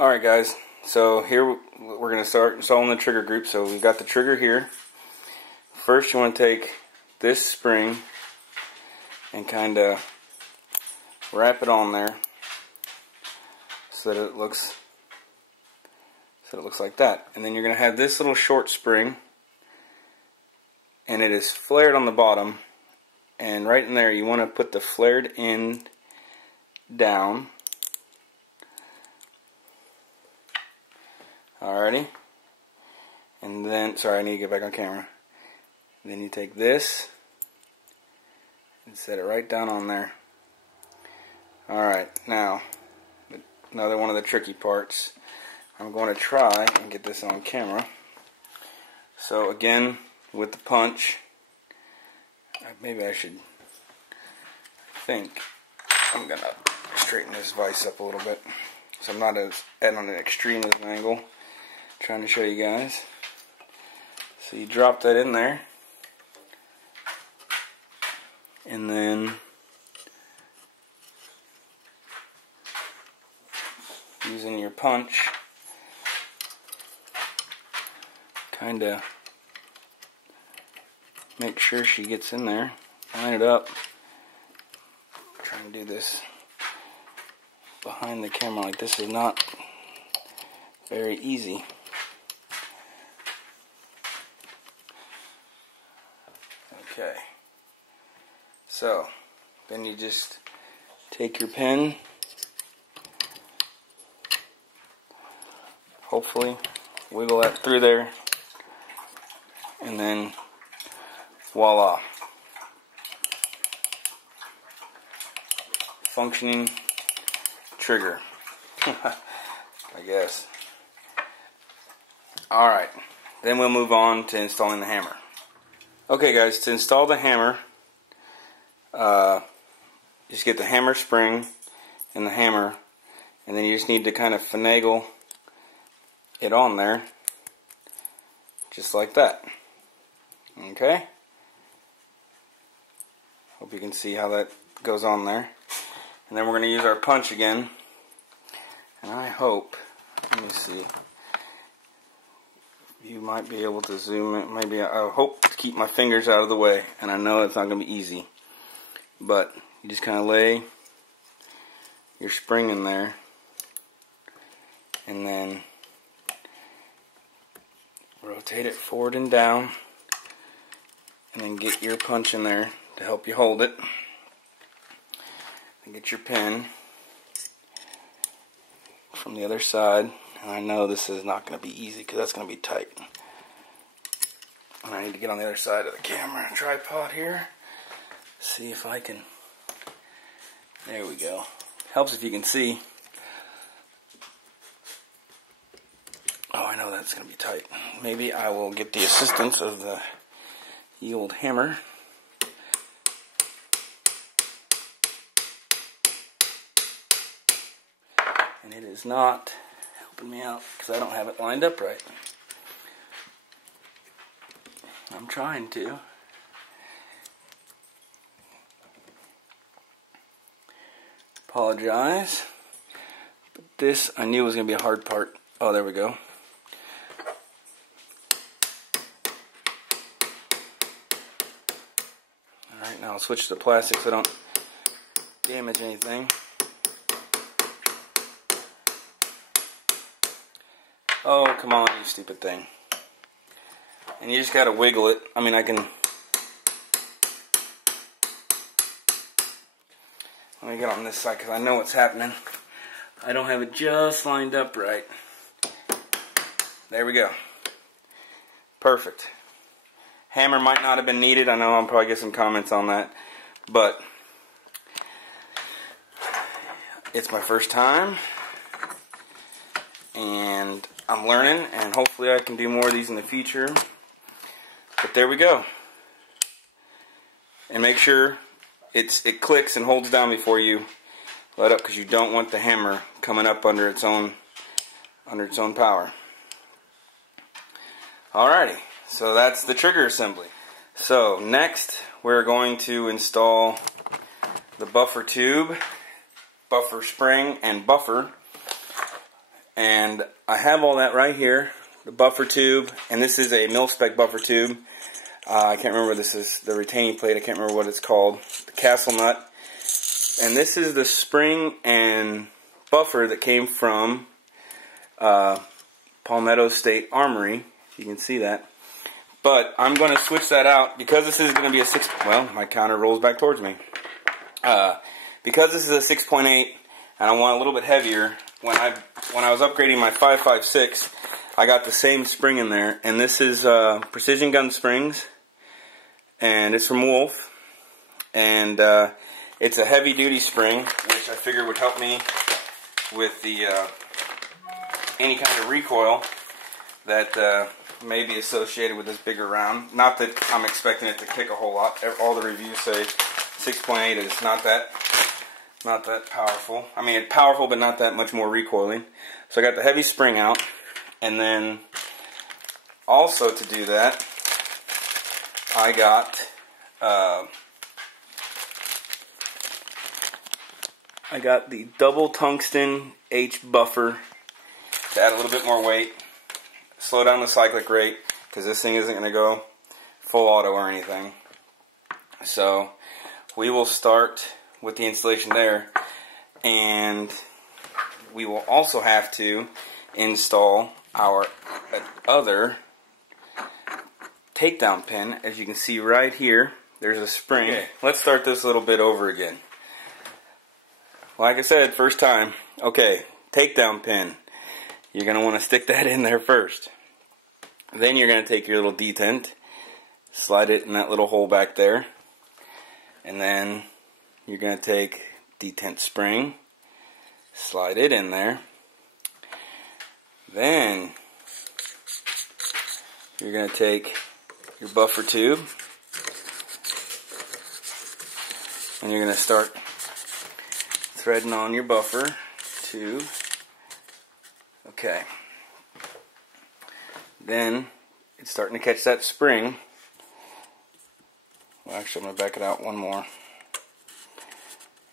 Alright guys, so here we're going to start installing the trigger group. So we've got the trigger here. First you want to take this spring and kind of wrap it on there so that it looks like that. And then you're going to have this little short spring, and it is flared on the bottom, and right in there you want to put the flared end down. Alrighty, and then, sorry, I need to get back on camera. Then you take this and set it right down on there. Alright, now another one of the tricky parts. I'm going to try and get this on camera. So again, with the punch, maybe I should think I'm going to straighten this vise up a little bit so I'm not as at on an extreme as an angle. Trying to show you guys. So you drop that in there, and then using your punch, kind of make sure she gets in there, line it up. I'm trying to do this behind the camera, like this is not very easy. Okay, so then you just take your pen, hopefully wiggle that through there, and then voila, functioning trigger. I guess. Alright, then we'll move on to installing the hammer. Okay guys, to install the hammer, just get the hammer spring and the hammer, and then you just need to kind of finagle it on there, just like that. Okay? Hope you can see how that goes on there. And then we're going to use our punch again, and I hope, let me see, you might be able to zoom in. Maybe I hope to keep my fingers out of the way, and I know it's not going to be easy, but you just kind of lay your spring in there, and then rotate it forward and down, and then get your punch in there to help you hold it, and get your pen from the other side. And I know this is not going to be easy because that's going to be tight. And I need to get on the other side of the camera and tripod here. See if I can. There we go. Helps if you can see. Oh, I know that's going to be tight. Maybe I will get the assistance of the old hammer. And it is not me out because I don't have it lined up right. I'm trying to. Apologize. But this I knew was going to be a hard part. Oh, there we go. Alright, now I'll switch to plastic so I don't damage anything. Oh, come on, you stupid thing. And you just gotta wiggle it. I mean, I can... Let me get on this side because I know what's happening. I don't have it just lined up right. There we go. Perfect. Hammer might not have been needed. I know I'll probably get some comments on that. But it's my first time. And I'm learning, and hopefully I can do more of these in the future. But there we go. And make sure it clicks and holds down before you let up, because you don't want the hammer coming up under its own power. Alrighty, so that's the trigger assembly. So next we're going to install the buffer tube, buffer spring, and buffer. And I have all that right here, the buffer tube, and this is a mil-spec buffer tube. I can't remember, this is the retaining plate, I can't remember what it's called, the castle nut. And this is the spring and buffer that came from Palmetto State Armory, if you can see that. But I'm going to switch that out because this is going to be a 6, well, my counter rolls back towards me. Because this is a 6.8 and I want a little bit heavier, when I was upgrading my 5.56, I got the same spring in there, and this is Precision Gun Springs, and it's from Wolf, and it's a heavy duty spring, which I figured would help me with the any kind of recoil that may be associated with this bigger round. Not that I'm expecting it to kick a whole lot. All the reviews say 6.8 is not that powerful. I mean, it's powerful, but not that much more recoiling. So I got the heavy spring out, and then also to do that, I got the double tungsten H buffer to add a little bit more weight, slow down the cyclic rate, because this thing isn't going to go full auto or anything. So we will start with the installation there, and we will also have to install our other takedown pin. As you can see right here, there's a spring. Okay, let's start this a little bit over again. Like I said, first time. Okay, takedown pin. You're going to want to stick that in there first. Then you're going to take your little detent, slide it in that little hole back there, and then you're going to take detent spring, slide it in there. Then you're going to take your buffer tube, and you're going to start threading on your buffer tube. Okay. Then it's starting to catch that spring. Well, actually, I'm going to back it out one more.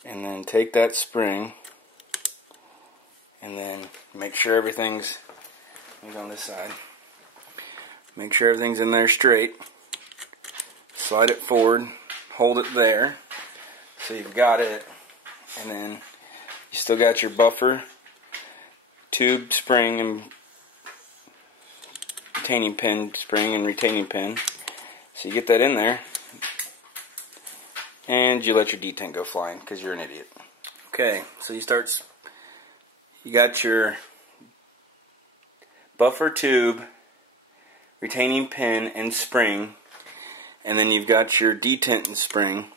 And then take that spring, and then make sure everything's, let me go on this side, make sure everything's in there straight, slide it forward, hold it there, so you've got it, and then you still got your buffer, tube, spring, and retaining pin, spring and retaining pin, so you get that in there. And you let your detent go flying because you're an idiot. Okay, so you got your buffer tube, retaining pin, and spring, and then you've got your detent and spring,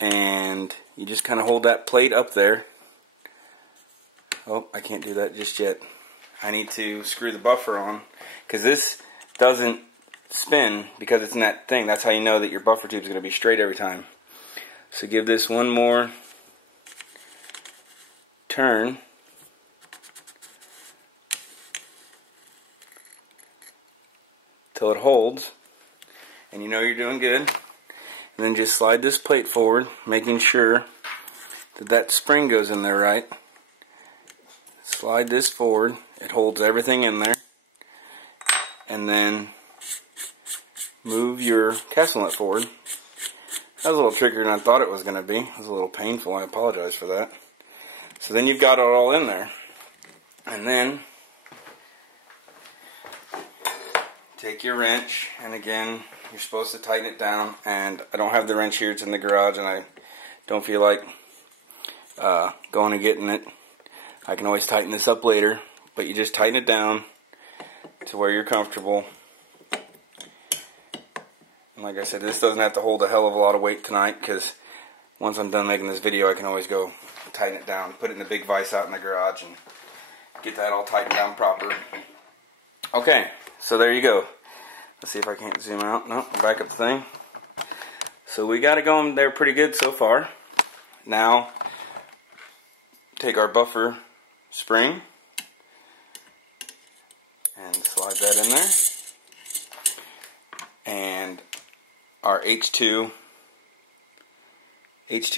and you just kind of hold that plate up there. Oh, I can't do that just yet. I need to screw the buffer on because this doesn't spin because it's in that thing. That's how you know that your buffer tube is going to be straight every time. So give this one more turn, till it holds, and you know you're doing good. And then just slide this plate forward, making sure that that spring goes in there right. Slide this forward, it holds everything in there, and then move your castle nut forward. That was a little trickier than I thought it was going to be. It was a little painful. I apologize for that. So then you've got it all in there. And then take your wrench, and again, you're supposed to tighten it down. And I don't have the wrench here. It's in the garage, and I don't feel like going and getting it. I can always tighten this up later. But you just tighten it down to where you're comfortable. Like I said, this doesn't have to hold a hell of a lot of weight tonight, because once I'm done making this video, I can always go tighten it down, put it in the big vise out in the garage, and get that all tightened down proper. Okay, so there you go. Let's see if I can't zoom out. No, back up the thing. So we got it going there pretty good so far. Now, take our buffer spring and slide that in there. And our H2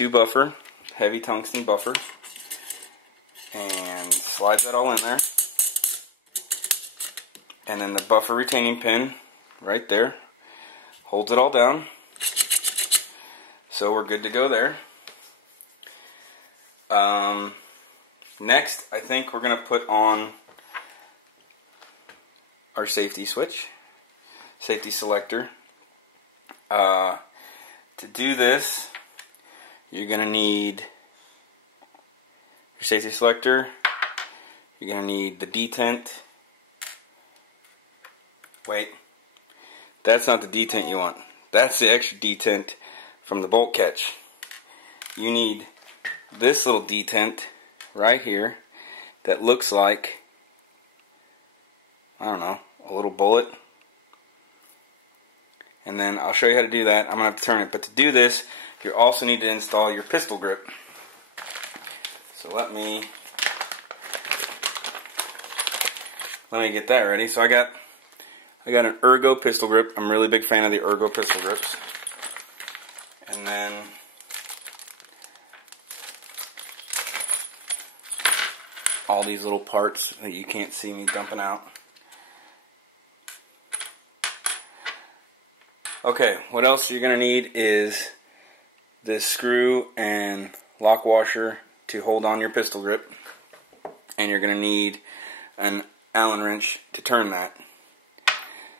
buffer, heavy tungsten buffer, and slides that all in there. And then the buffer retaining pin right there holds it all down. So we're good to go there. Next, I think we're going to put on our safety switch, safety selector. To do this, you're going to need your safety selector. You're going to need the detent. Wait, that's not the detent you want. That's the extra detent from the bolt catch. You need this little detent right here that looks like, I don't know, a little bullet. And then I'll show you how to do that. I'm going to have to turn it. But to do this, you also need to install your pistol grip. So let me get that ready. So I got an Ergo pistol grip. I'm a really big fan of the Ergo pistol grips. And then all these little parts that you can't see me dumping out. Okay, what else you're going to need is this screw and lock washer to hold on your pistol grip. And you're going to need an Allen wrench to turn that.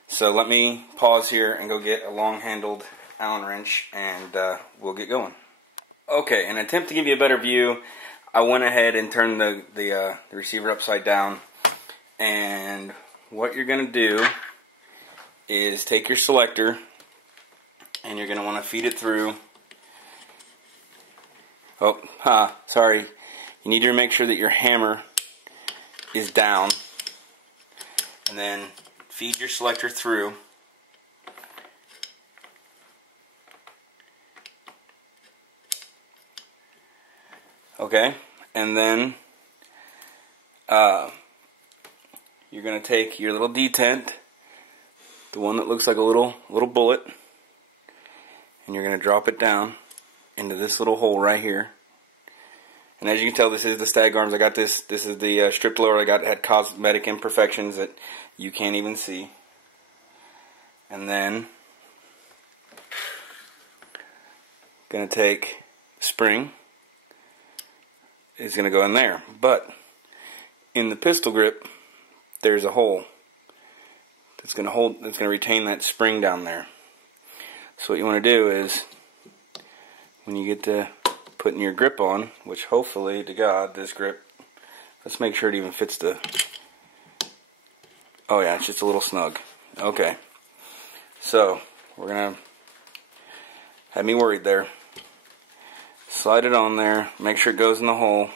So let me pause here and go get a long-handled Allen wrench, and we'll get going. Okay, in an attempt to give you a better view, I went ahead and turned the receiver upside down. And what you're going to do is take your selector, and you're going to want to feed it through. Oh, sorry. You need to make sure that your hammer is down, and then feed your selector through. Okay, and then you're going to take your little detent, the one that looks like a little bullet, and you're going to drop it down into this little hole right here. And as you can tell, this is the stag arms. I got this. This is the stripped lower I got. It had cosmetic imperfections that you can't even see. And then going to take spring. It's going to go in there. But in the pistol grip, there's a hole that's going to hold. That's going to retain that spring down there. So what you want to do is, when you get to putting your grip on, which hopefully to God this grip, let's make sure it even fits the, oh yeah, it's just a little snug. Okay, so we're gonna have me worried there. Slide it on there, make sure it goes in the hole,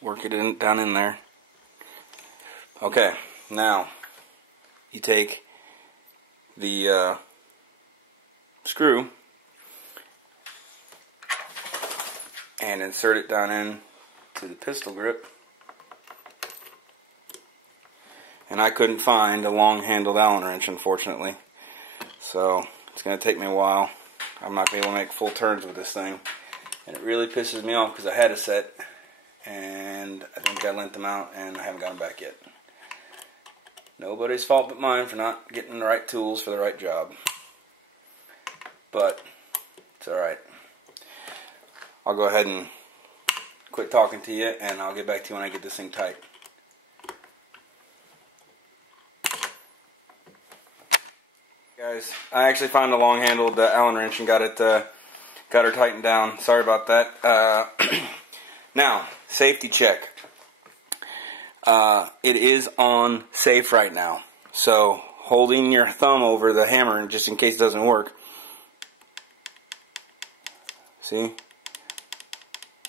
work it in, down in there. Okay, now you take the screw and insert it down in to the pistol grip. And I couldn't find a long-handled Allen wrench, unfortunately. So it's going to take me a while. I'm not going to be able to make full turns with this thing. And it really pisses me off because I had a set and I think I lent them out and I haven't got them back yet. Nobody's fault but mine for not getting the right tools for the right job. But it's alright. I'll go ahead and quit talking to you, and I'll get back to you when I get this thing tight. Guys, I actually found a long-handled Allen wrench and got her tightened down. Sorry about that. Now, safety check. It is on safe right now. So, holding your thumb over the hammer just in case it doesn't work. See?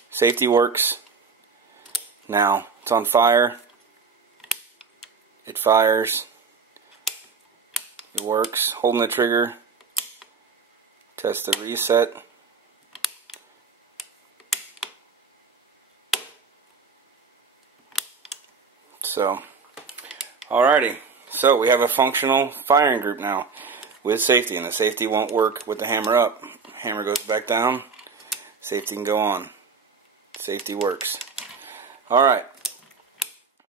Safety works. Now, it's on fire. It fires. It works. Holding the trigger. Test the reset. So, alrighty. So, we have a functional firing group now with safety, and the safety won't work with the hammer up. Hammer goes back down. Safety can go on. Safety works. Alright,